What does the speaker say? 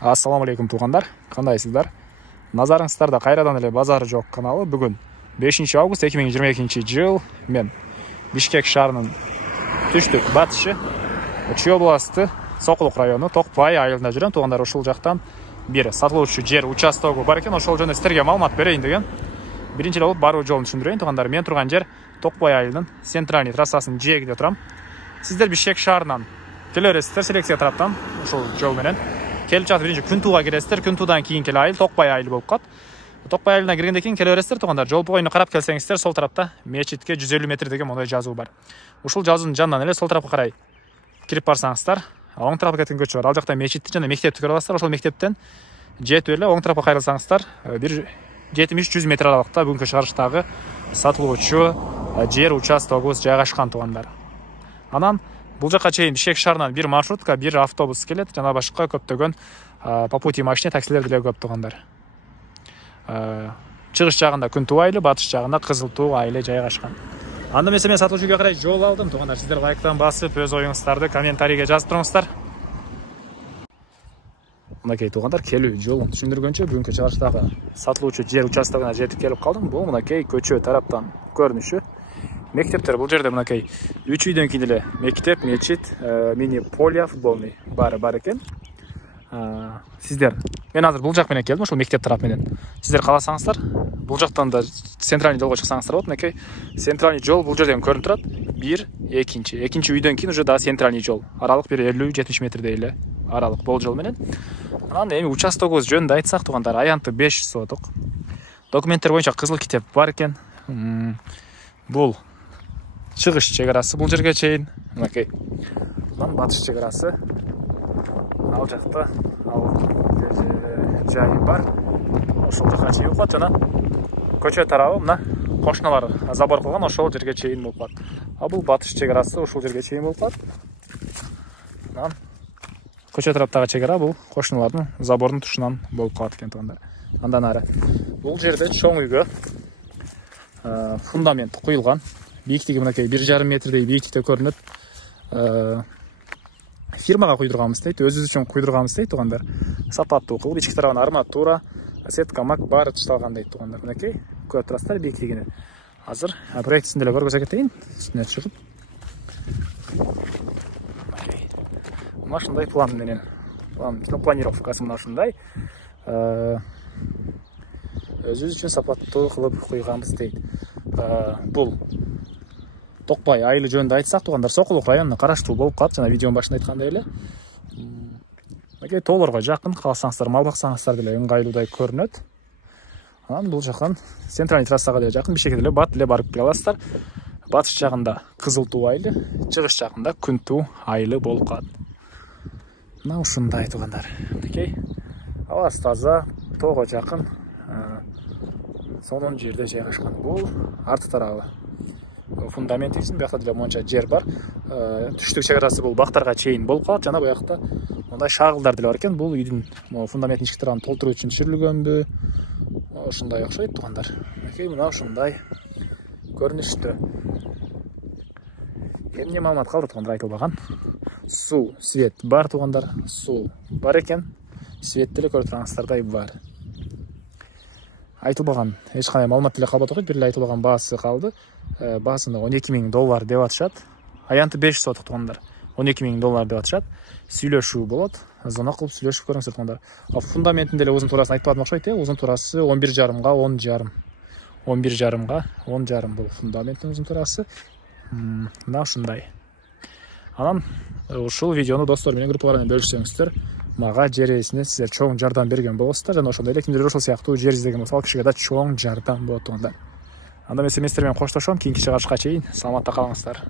Ассаламу алейкум туғандар, қандайсыздар? Назарыңыздарда қайрадан эле базары жоқ каналы. Бүгін 5 август 2022 жыл. Мен Бишкек шаарынын түштүк батышы Чүй областы Сокулук району Токпай айылында жүрөм. Туғандар ушул жактан бир сатылуучу жер участогу бар экен. Ошол жөнүндө сиздерге маалымат берейин деген. Биринчи болуп баруу жолун түшүндүрөйүн. Туғандар, мен турган жер Токпай айылынын центральный трассасынын жээгинде турам. Сиздер Бишкек шаарынан келе бересиздер селекция тараптан ушул жол менен. Келип жатып биринчи Күнтууга киресиздер. Күнтуудан кийин келе айыл Токпай айылы болуп калат. Токпай айылына киргенден кийин келе бересиздер. Тугандар, жол боюна карап келсеңиздер, сол тарапта мечитке 150 метр деген мондай жазуу бар. Ушул жазуунун жанынан эле сол тарапка карай кирип барсаңыздар, оң тарапка кеткен көчө бар. Ал жакта мечитти жана мектепти көрүп аласыздар. Ошол мектептен жетип эле оң тарапка кайрылсаңыздар, бир 70-100 метр аралыкта бүгүнкү чыгарыштагы сатылуучу жер участогубуз жайгашкан тугандар. Анан бул жакка чейин Бишкек шаарынан бир маршрутка, бир автобус келет, жана башка көптөгөн по пути машина, таксилер деле көп тугандар. Чыгыш жагында Күнтуу айылы, батыш жагында Кызыл Туу айылы жайгашкан. Анда мен сатылуучуга карай жол алдым тугандар. Сиздер лайктан басып, өз оюңуздарды комментарийге жазып туруңуздар. Мынакей тугандар, келүү жолун түшүндүргөнчө бүгүнкү чыгарыштагы сатылуучу жер участогуна жетип келип калдым. Бул мынакей көчө тараптан көрүнүшү. Мектептер бул жерде мынакей 3 үйдөн кийин эле мектеп, мечит, мини поле футболный бар экен. Сиздер, мен азыр бул жак менен келдим, ошол мектеп тарап менен. Сиздер кааласаңыздар, бул жактан да центральный жолго чыксаңыздар болот. Мынакей центральный жол бул жерден көрүнүп турат. Бир, экинчи үйдөн кийин уже да центральный жол. Аралык бир 50-70 метрдей эле аралык бул жол менен. Анан эми участогубуз жөнүндө айтсак тугандар, аянты 5 соток. Документтер боюнча кызыл китеп бар экен. Бул чыгыш чек арасы бул жерге чейин. Мынакей. Анан батыш чек арасы. Ал жакта жай бар. Ошол жака чейин болуп калат жана көчө тарабы мына кошуналар забор кылган, ошол жерге чейин болуп калат. А бул батыш чек арасы ушул жерге чейин болуп калат. Анан көчө тараптагы чек ара бул кошуналардын забордун тушунан болуп калат экен тугандар. Андан ары бул жерде чоң үйгө фундамент куюлган. Бийиктиги мынакей 1,5 метрдей бийиктикте көрүнөт. Фирмага куйдурганбыз дейт, өзүбүз үчүн куйдурганбыз дейт тугандар. Сапаттуу кылып, ички тарабына арматура, сетка, мак баары ташталган дейт тугандар. Мынакей көрүп турасыздар бийиктигини. Азыр проектисин деле көргөзө кетейин, үстүнө чыгып. Мына ушундай план менен, планировкасы мына ушундай. Өзүбүз үчүн сапаттуу кылып куйганбыз дейт. Бул Токпай айылы жөнүндө айтсак тугандар, Сокулук районуна караштуу болуп калат, жана видеонун башында айткандай эле. Мынакей тоолорго жакын, кааласаңыздар мал баксаңыздар деле ыңгайлуудай көрүнөт. Анан бул жактан центральный трассага деле жакын, Бишкекке деле бат эле барып келе аласыздар. Батыш жагында Кызыл Туу айылы, чыгыш жагында Күнтуу айылы болуп калат. Мына ушундай тугандар. Мынакей абасы таза, тоого жакын, сонун жерде жайгашкан. Бул арты тарабы фундамент дейсин, бuyakta деле монча жер бар. Түштүк чек арасы бул бактарга чейин болуп калат, жана буякта мындай шагылдар деле бар экен. Бул үйдүн фундаментин ички тарабын толтуруу үчүн түшүрүлгөнбү? Ушундай окшойт тугандар. Мынакей мына ушундай көрүнүштө. Эмне маалымат калды тугандар айтылбаган? Суу, свет бар тугандар. Суу бар экен. Свет деле көрүп тургансыздардай бар. Айтылбаган эч кандай маалымат деле калбады окойт, бир эле айтылбаган баасы калды. Баасында $12,000 деп атышат. Аянты 5 соток тугандар. $12,000 деп атышат. Сүйлөшүү болот. Зона кылып сүйлөшүп көрүңүздөр тугандар. Фундаментин деле узун турасын айтпадым окшойт, узун турасы 11,5 10,5. 11,5 10,5 бул фундаменттин узун турасы. Мына ушундай. Анан ушул видеону достор менен группалар менен бөлүшсөңүздөр, мага жер ээсине сиздер чоң жардам берген болосуздар, жана ошондой эле кимдир ошол сыяктуу жер издеген болсо, ал кишиге да чоң жардам болот тугандар. Анда мен сиздер менен коштошом, кийинки чыгарышка чейин саламатта калыңыздар.